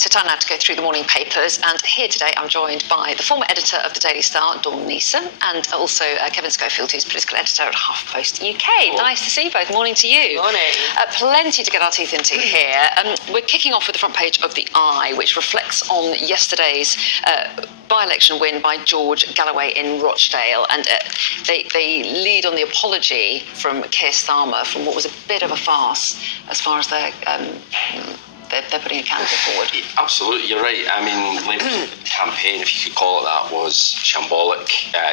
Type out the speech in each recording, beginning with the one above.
So time now to go through the morning papers, and here today I'm joined by the former editor of the Daily Star, Dawn Neeson, and also Kevin Schofield, who's political editor at HuffPost UK. Oh. Nice to see you both. Morning to you. Morning. Plenty to get our teeth into here. We're kicking off with the front page of The Eye, which reflects on yesterday's by-election win by George Galloway in Rochdale, and they lead on the apology from Keir Starmer from what was a bit of a farce as far as they're putting a candidate forward. Absolutely, you're right. I mean, Labour's campaign, if you could call it that, was shambolic.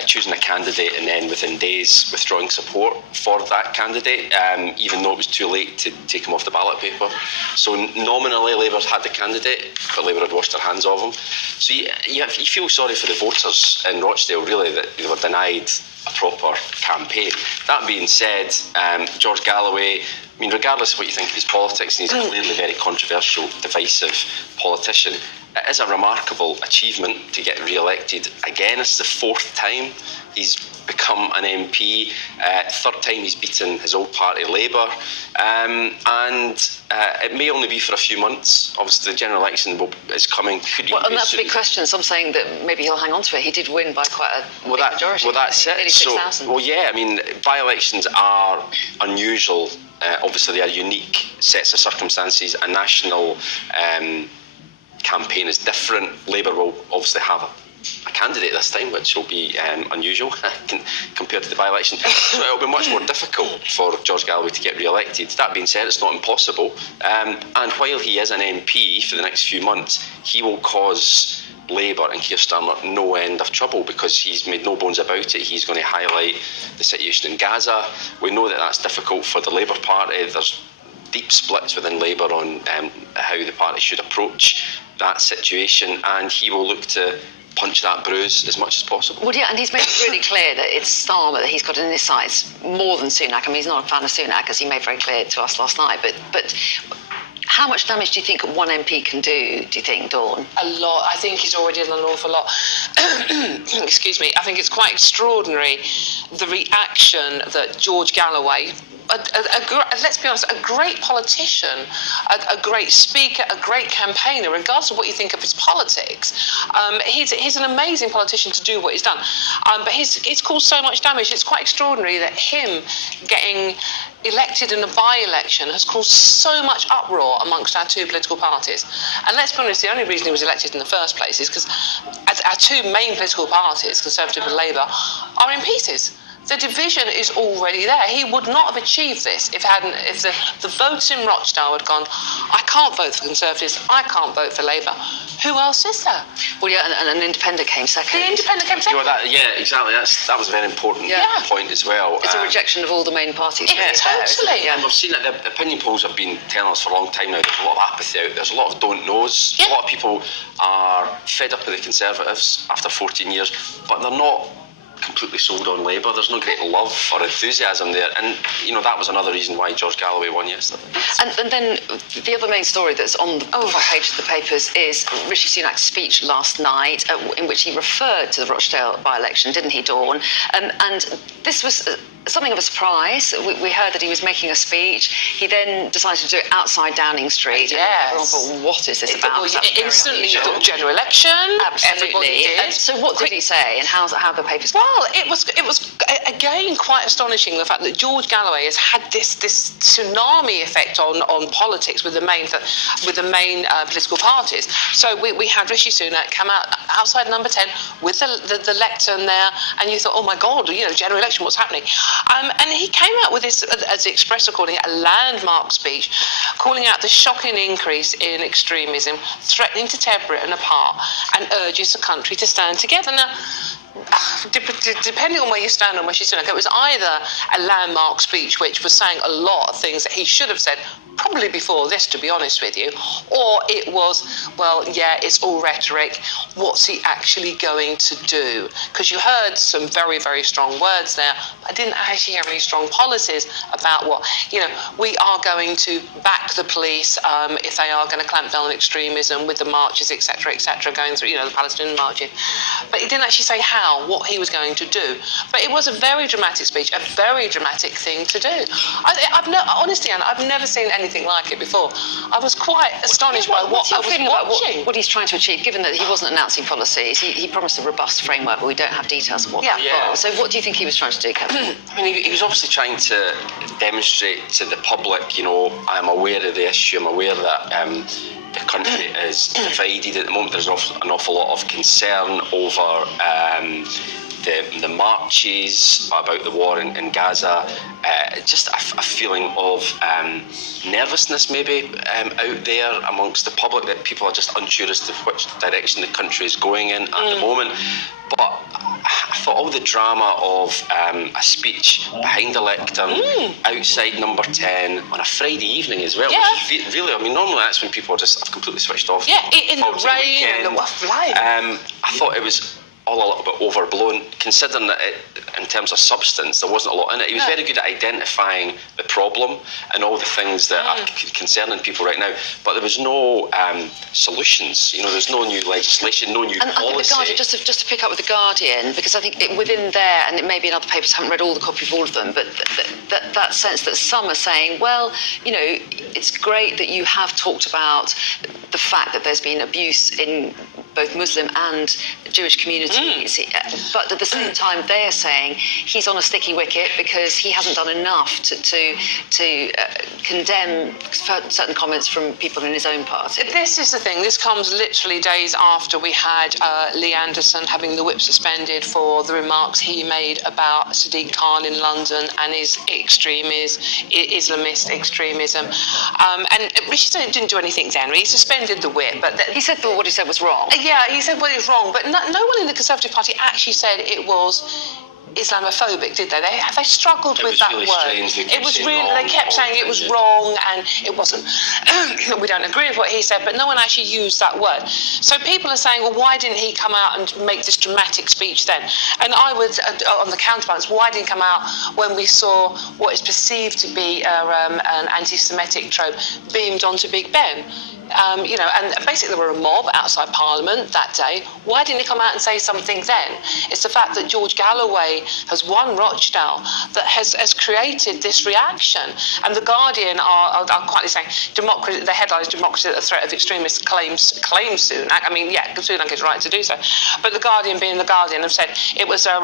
Choosing a candidate and then within days withdrawing support for that candidate, even though it was too late to take him off the ballot paper. So nominally Labour had the candidate, but Labour had washed their hands of him. So you feel sorry for the voters in Rochdale, really, that they were denied a proper campaign. That being said, George Galloway, I mean, regardless of what you think of his politics, and he's a clearly very controversial, divisive politician, it is a remarkable achievement to get re-elected again. It's the fourth time he's become an MP, third time he's beaten his old party Labour, and it may only be for a few months. Obviously the general election is coming. And that's a big question. Some saying that maybe he'll hang on to it. He did win by quite a big majority. Well, that's it. Nearly 6,000. Well, yeah, I mean, by-elections are unusual. Obviously they are unique sets of circumstances. A national campaign is different. Labour will obviously have a candidate this time, which will be unusual compared to the by-election. So it will be much more difficult for George Galloway to get re-elected. That being said, it's not impossible. And while he is an MP for the next few months, he will cause Labour and Keir Starmer no end of trouble, because he's made no bones about it. He's going to highlight the situation in Gaza. We know that that's difficult for the Labour Party. There's deep splits within Labour on how the party should approach that situation, and he will look to punch that bruise as much as possible. Well, yeah, and he's made it really clear that it's Starmer that he's got in his sights more than Sunak. I mean, he's not a fan of Sunak, as he made very clear to us last night, but how much damage do you think one MP can do you think, Dawn? A lot. I think he's already done an awful lot. Excuse me. I think it's quite extraordinary, the reaction that George Galloway, let's be honest, a great politician, a great speaker, a great campaigner, regardless of what you think of his politics. He's an amazing politician to do what he's done. But he's caused so much damage. It's quite extraordinary that him getting elected in a by-election has caused so much uproar amongst our two political parties. And let's be honest, the only reason he was elected in the first place is because our two main political parties, Conservative and Labour, are in pieces. The division is already there. He would not have achieved this if the votes in Rochdale had gone, I can't vote for Conservatives, I can't vote for Labour. Who else is there? Well, yeah, and an independent came second. The independent came second. Yeah, exactly. That was a very important point as well. It's a rejection of all the main parties. Totally. And we've seen that the opinion polls have been telling us for a long time now. There's a lot of apathy out there. There's a lot of don't knows. A lot of people are fed up with the Conservatives after 14 years, but they're not completely sold on Labour. There's no great love or enthusiasm there, and that was another reason why George Galloway won yesterday. And then the other main story that's on the front page of the papers is Rishi Sunak's speech last night, in which he referred to the Rochdale by-election, didn't he, Dawn? And this was something of a surprise. We heard that he was making a speech. He then decided to do it outside Downing Street. Yes. Everyone thought, what is this about? Instantly, you thought general election. Absolutely. So what did he say, and how the papers? Well, it was again quite astonishing, the fact that George Galloway has had this tsunami effect on politics with the main political parties. So we had Rishi Sunak come out outside Number 10 with the lectern there, and you thought, oh my God, general election, what's happening? And he came out with this, as the Express are calling it, a landmark speech, calling out the shocking increase in extremism, threatening to tear Britain apart, and urges the country to stand together. Now, depending on where you stand on Rishi Sunak, it was either a landmark speech which was saying a lot of things that he should have said probably before this, to be honest with you, or it was, well, yeah, it's all rhetoric. What's he actually going to do? Because you heard some very, very strong words there. I didn't actually hear any strong policies about what, we are going to back the police if they are going to clamp down on extremism with the marches, etc., going through, the Palestinian marches. But he didn't actually say how, what he was going to do. But it was a very dramatic speech, a very dramatic thing to do. Honestly, Anne, I've never seen anything anything like it before. I was quite astonished by what What's I your was feeling about watching. what he's trying to achieve, given that he wasn't announcing policies? He promised a robust framework, but we don't have details of what that Yeah. was. So what do you think he was trying to do, Kevin? I mean, he was obviously trying to demonstrate to the public, you know, I'm aware of the issue, I'm aware that the country is divided at the moment. There's an awful lot of concern over the marches about the war in Gaza. Just a feeling of nervousness maybe out there amongst the public, that people are just unsure as to which direction the country is going in at the moment. But I thought all the drama of a speech behind the lectern outside Number 10 on a Friday evening as well, Yeah. which is really, I mean, normally that's when people just have completely switched off. Yeah, in the forward to the rain and the weekend. flying. I thought it was all a little bit overblown, considering that in terms of substance, there wasn't a lot in it. He was very good at identifying the problem and all the things that are concerning people right now, but there was no solutions. You know, there's no new legislation, no new And I think policy. the Guardian, just to pick up with the Guardian, because I think within there, and it may be in other papers, I haven't read all the copy of all of them, but that sense that some are saying, well, you know, it's great that you have talked about the fact that there's been abuse in both Muslim and Jewish communities, but at the same time they're saying he's on a sticky wicket because he hasn't done enough to condemn certain comments from people in his own party. This is the thing. This comes literally days after we had Lee Anderson having the whip suspended for the remarks he made about Sadiq Khan in London and his Islamist extremism. And Rishi Sunak didn't do anything then. He suspended the whip, but He said that what he said was wrong. yeah, he said what is wrong, but no one in the Conservative Party actually said it was Islamophobic, did they? They struggled It with was that really word. strange. They It kept was saying really. wrong They kept all saying the it was time, wrong, and it wasn't. We don't agree with what he said, but no one actually used that word. So people are saying, well, why didn't he come out and make this dramatic speech then? And I would, on the counterbalance, why didn't he come out when we saw what is perceived to be an anti-Semitic trope beamed onto Big Ben? You know, and basically there were a mob outside Parliament that day. Why didn't he come out and say something then? It's the fact that George Galloway has won Rochdale that has created this reaction. And the Guardian are quietly saying, democracy. The headline is "Democracy at the Threat of Extremists claims Sunak." I mean, yeah, Sunak is right to do so. But the Guardian, being the Guardian, have said it was a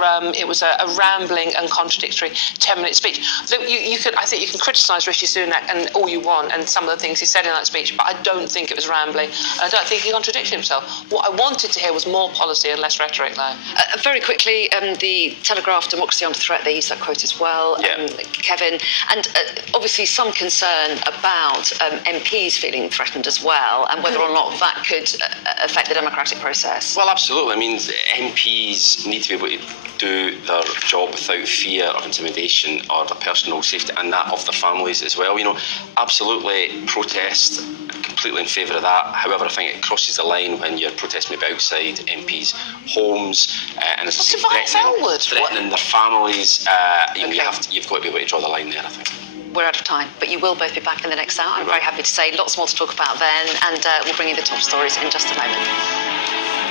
rambling and contradictory 10-minute speech. So I think you can criticise Rishi Sunak and all you want, and some of the things he said in that speech, but I don't think it was rambling. I don't think he contradicted himself. What I wanted to hear was more policy and less rhetoric, though. Very quickly, the Telegraph, democracy under threat, they use that quote as well, Yeah. Kevin. And obviously some concern about MPs feeling threatened as well, and whether or not that could affect the democratic process. Well, absolutely. I mean, MPs need to be able to do their job without fear of intimidation or their personal safety, and that of their families as well. You know, absolutely protest. Completely in favour of that. However, I think it crosses the line when you're protesting maybe outside MPs' homes and as I say, threatening their families. You've got to be able to draw the line there, I think. We're out of time, but you will both be back in the next hour. I'm very happy to say lots more to talk about then, and we'll bring you the top stories in just a moment.